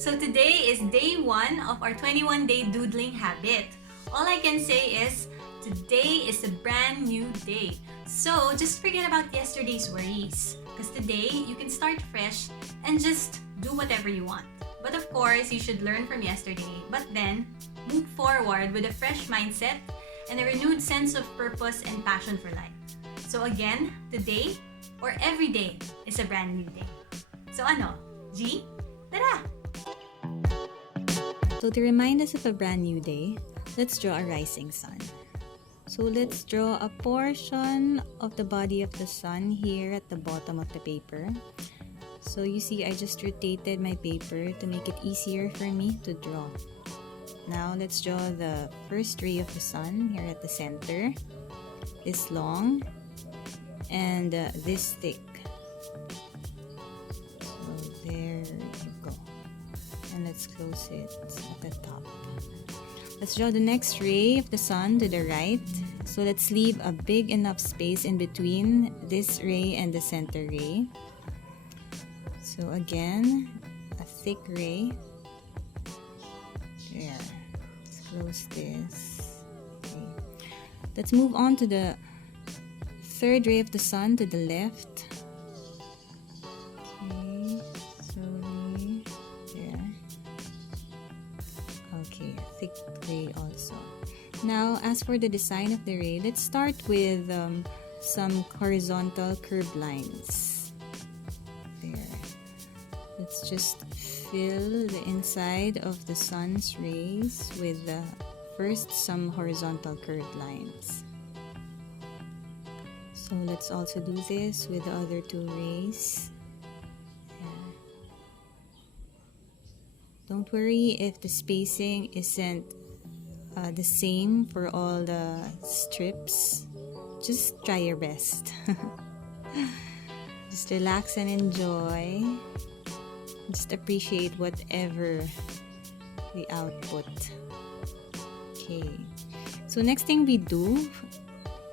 So today is day 1 of our 21-day doodling habit. All I can say is today is a brand new day. So just forget about yesterday's worries. Because today you can start fresh and just do whatever you want. But of course, you should learn from yesterday. But then, move forward with a fresh mindset and a renewed sense of purpose and passion for life. So again, today or every day is a brand new day. So ano? G? Tara! So to remind us of a brand new day, let's draw a rising sun. So let's draw a portion of the body of the sun here at the bottom of the paper. So you see, I just rotated my paper to make it easier for me to draw. Now let's draw the first ray of the sun here at the center. This long and this thick. So there you go. And let's close it at the top. Let's draw the next ray of the sun to the right. So let's leave a big enough space in between this ray and the center ray. So again, a thick ray. There. Let's close this. Okay. Let's move on to the third ray of the sun to the left. Okay, slowly. There. Okay, thick ray also. Now, as for the design of the ray, let's start with some horizontal curved lines. There. Let's just fill the inside of the sun's rays with first some horizontal curved lines. So let's also do this with the other two rays. Yeah. Don't worry if the spacing isn't the same for all the strips. Just try your best. Just relax and enjoy. Just appreciate whatever the output. Okay. So next thing we do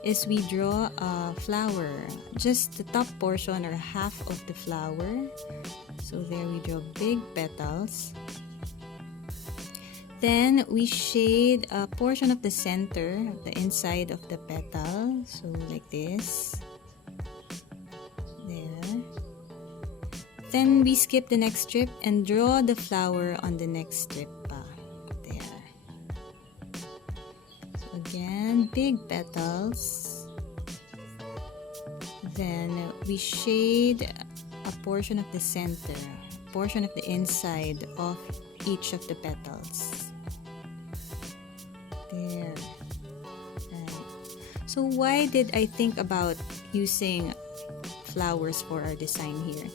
is we draw a flower. Just the top portion or half of the flower. So there we draw big petals. Then we shade a portion of the center, the inside of the petal. So like this. There. Then we skip the next strip and draw the flower on the next strip. There. So again, big petals. Then we shade a portion of the center, a portion of the inside of each of the petals. There. Right. So why did I think about using flowers for our design here?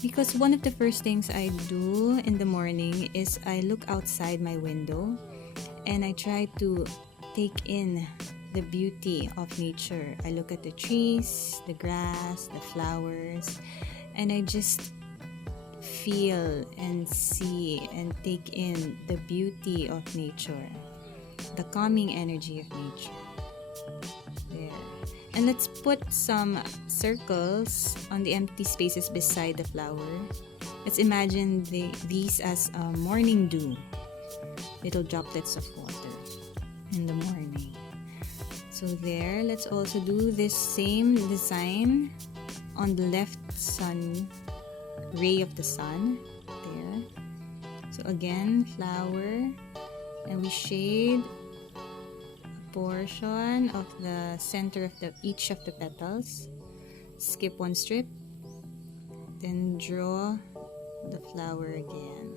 Because one of the first things I do in the morning is I look outside my window and I try to take in the beauty of nature. I look at the trees, the grass, the flowers, and I just feel and see and take in the beauty of nature, the calming energy of nature. There. And let's put some circles on the empty spaces beside the flower. Let's imagine these as morning dew, little droplets of water in the morning. So there, let's also do this same design on the left sun ray of the sun. There. So again, flower, and we shade portion of the center of each of the petals. Skip one strip, then draw the flower again.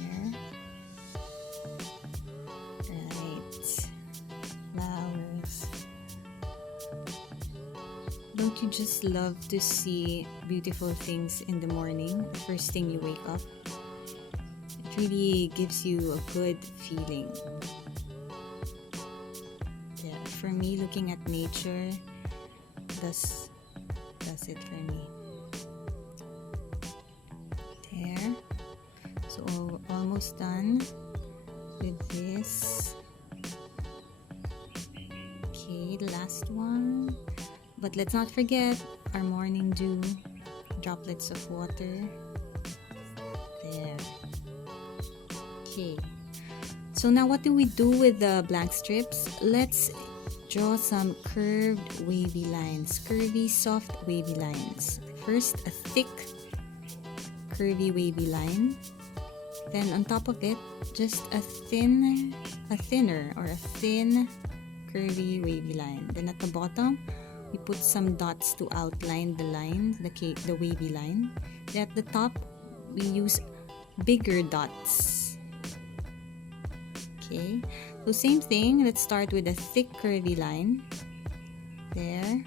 There. Right. Flowers. Don't you just love to see beautiful things in the morning, the first thing you wake up? It really gives you a good feeling. For me, looking at nature does it for me. There. So almost done with this. Okay, the last one. But let's not forget our morning dew, droplets of water. There. Okay. So now what do we do with the blank strips? Let's draw some curved wavy lines. Curvy, soft wavy lines. First, a thick curvy wavy line. Then on top of it, just a thinner or a thin curvy wavy line. Then at the bottom, we put some dots to outline the line, the wavy line. Then at the top, we use bigger dots. Okay, so same thing. Let's start with a thick curvy line. There.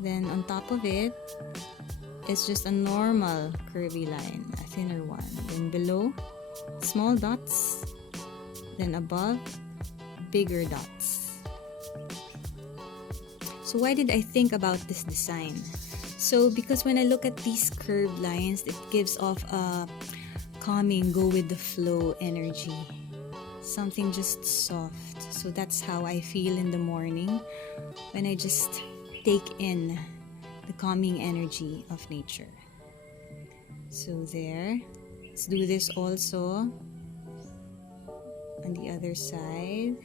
Then on top of it, it's just a normal curvy line, a thinner one. Then below, small dots. Then above, bigger dots. So why did I think about this design? So because when I look at these curved lines, it gives off a calming, go with the flow energy. Something just soft. So that's how I feel in the morning when I just take in the calming energy of nature. So there. Let's do this also on the other side.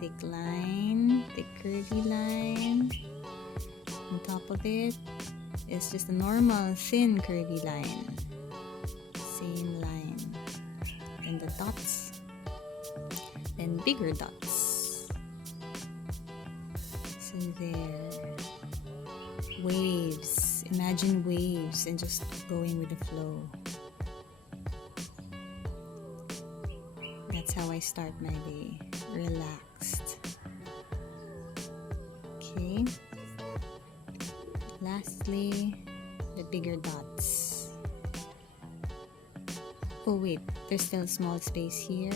Thick line, thick curvy line. On top of it is just a normal thin curvy line. Same line. Then the dots. Then bigger dots. So there. Waves. Imagine waves and just going with the flow. That's how I start my day. Relaxed. Okay. Lastly, the bigger dots. Oh wait, there's still a small space here.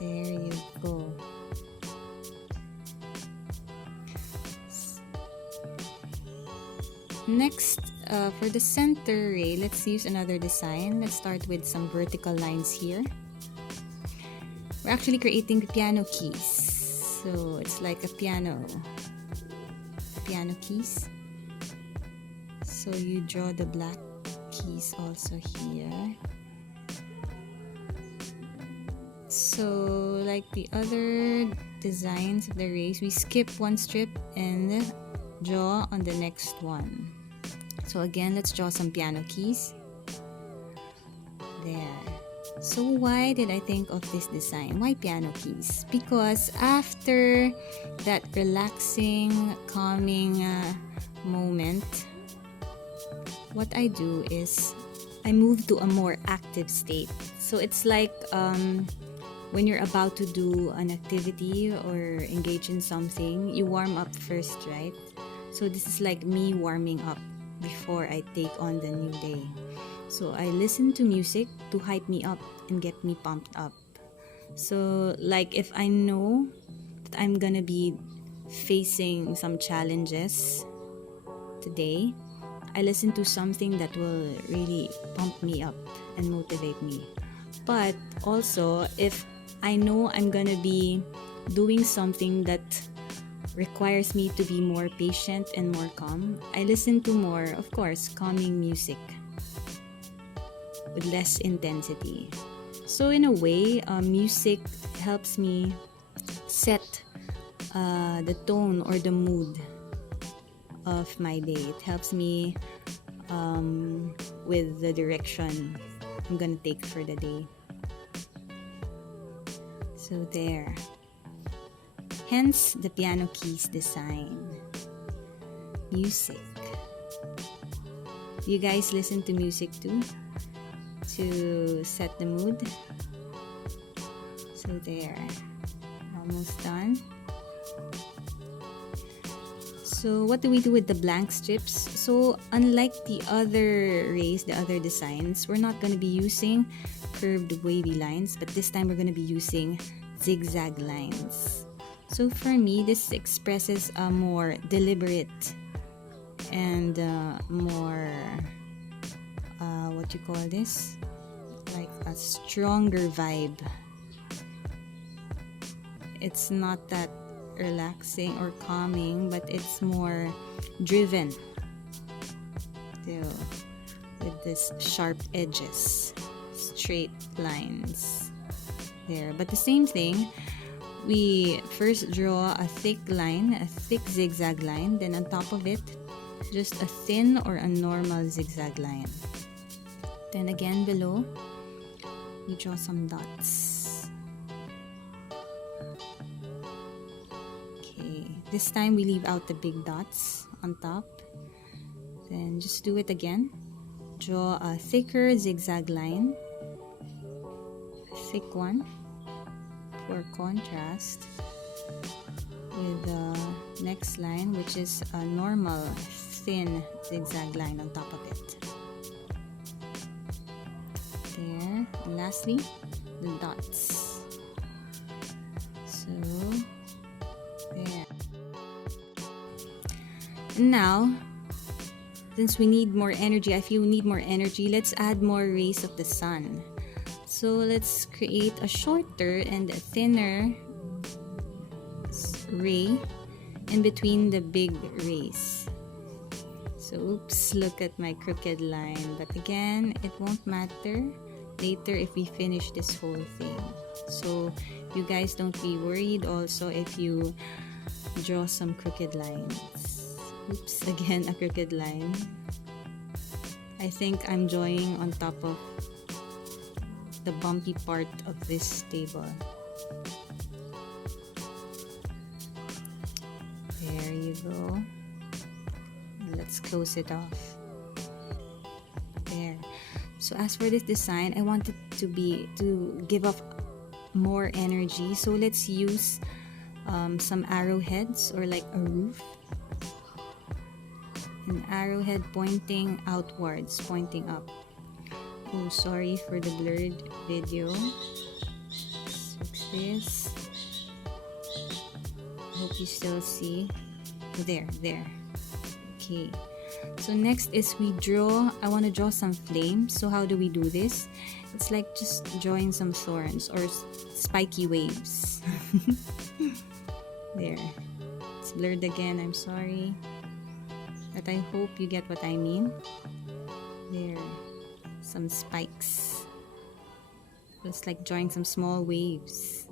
There you go. Next, for the center ray, let's use another design. Let's start with some vertical lines here. We're actually creating piano keys. So it's like a piano keys. So you draw the black keys also here. So like the other designs of the rays, we skip one strip and draw on the next one. So again, let's draw some piano keys. There. So why did I think of this design? Why piano keys? Because after that relaxing, calming moment, what I do is I move to a more active state. So it's like when you're about to do an activity or engage in something, you warm up first, right? So this is like me warming up before I take on the new day. So I listen to music to hype me up and get me pumped up. So like if I know that I'm gonna be facing some challenges today, I listen to something that will really pump me up and motivate me. But also if I know I'm gonna be doing something that requires me to be more patient and more calm, I listen to more, of course, calming music with less intensity. So in a way, music helps me set the tone or the mood of my day. It helps me with the direction I'm gonna take for the day. So there. Hence the piano keys design. Music. You guys listen to music too to set the mood? So there. Almost done. So what do we do with the blank strips? So unlike the other rays, the other designs, we're not going to be using curved wavy lines, but this time we're going to be using zigzag lines. So for me, this expresses a more deliberate and more what you call this, like a stronger vibe. It's not that relaxing or calming, but it's more driven. still with this sharp edges, straight lines there. But the same thing, we first draw a thick line, a thick zigzag line, then on top of it just a thin or a normal zigzag line. Then again below we draw some dots. Okay, this time we leave out the big dots on top. Then just do it again. Draw a thicker zigzag line, a thick one for contrast, with the next line, which is a normal thin zigzag line on top of it. There. And lastly, the dots. So there. And now, since we need more energy, I feel we need more energy, let's add more rays of the sun. So let's create a shorter and a thinner ray in between the big rays. So oops, look at my crooked line. But again, it won't matter later if we finish this whole thing. So you guys don't be worried also if you draw some crooked lines. Oops, again a crooked line. I think I'm drawing on top of the bumpy part of this table. There you go. Let's close it off. There. So as for this design, I want it to give off more energy. So let's use some arrowheads or like a roof. An arrowhead pointing outwards, pointing up. Oh, sorry for the blurred video. Fix this. Hope you still see. Oh, there. Okay. So next is I want to draw some flames. So how do we do this? It's like just drawing some thorns or spiky waves. There. It's blurred again. I'm sorry. But I hope you get what I mean. There. Some spikes. It's like drawing some small waves.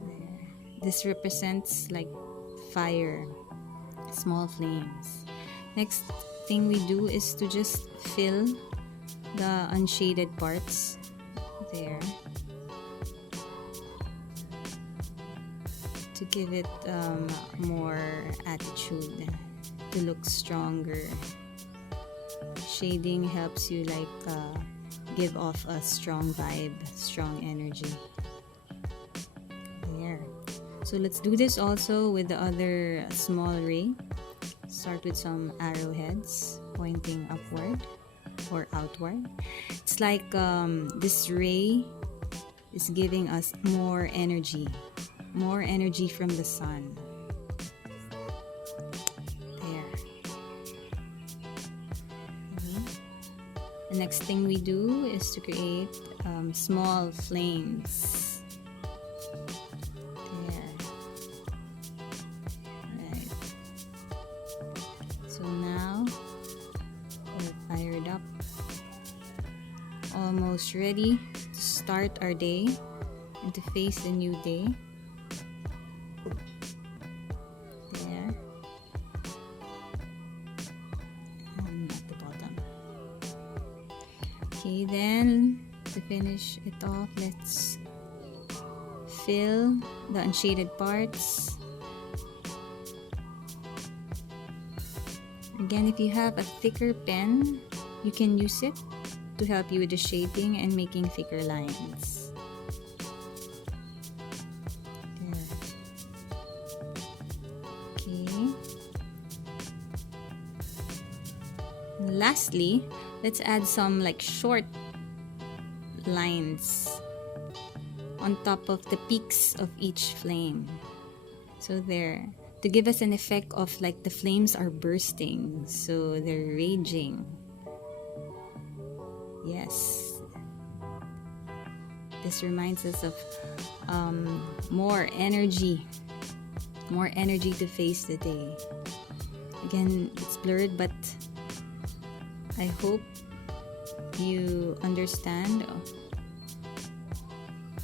There. This represents like fire, small flames. Next thing we do is to just fill the unshaded parts there to give it more attitude, to look stronger. Shading helps you like give off a strong vibe, strong energy. There. So let's do this also with the other small ray. Start with some arrowheads pointing upward or outward. It's like this ray is giving us more energy from the sun. The next thing we do is to create small flames. There. Right. So now we're fired up. Almost ready to start our day and to face the new day. There. And at the bottom. Okay, then to finish it off, let's fill the unshaded parts. Again, if you have a thicker pen, you can use it to help you with the shaping and making thicker lines. There. Okay. And lastly, let's add some like short lines on top of the peaks of each flame. So there, to give us an effect of like the flames are bursting, so they're raging. Yes. This reminds us of more energy to face the day. Again, it's blurred, but I hope you understand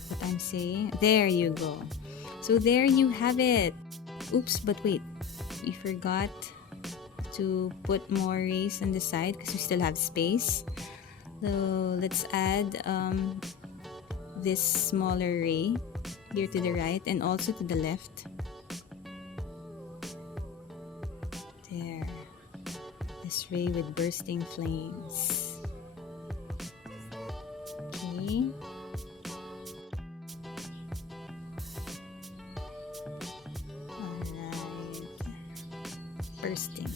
what I'm saying. There you go. So there you have it. Oops, but wait. We forgot to put more rays on the side because we still have space. So let's add this smaller ray here to the right and also to the left. There. This ray with bursting flames. Okay. Alright. Bursting.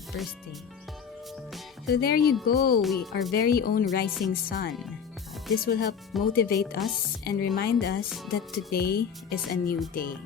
So there you go, our very own rising sun. This will help motivate us and remind us that today is a new day.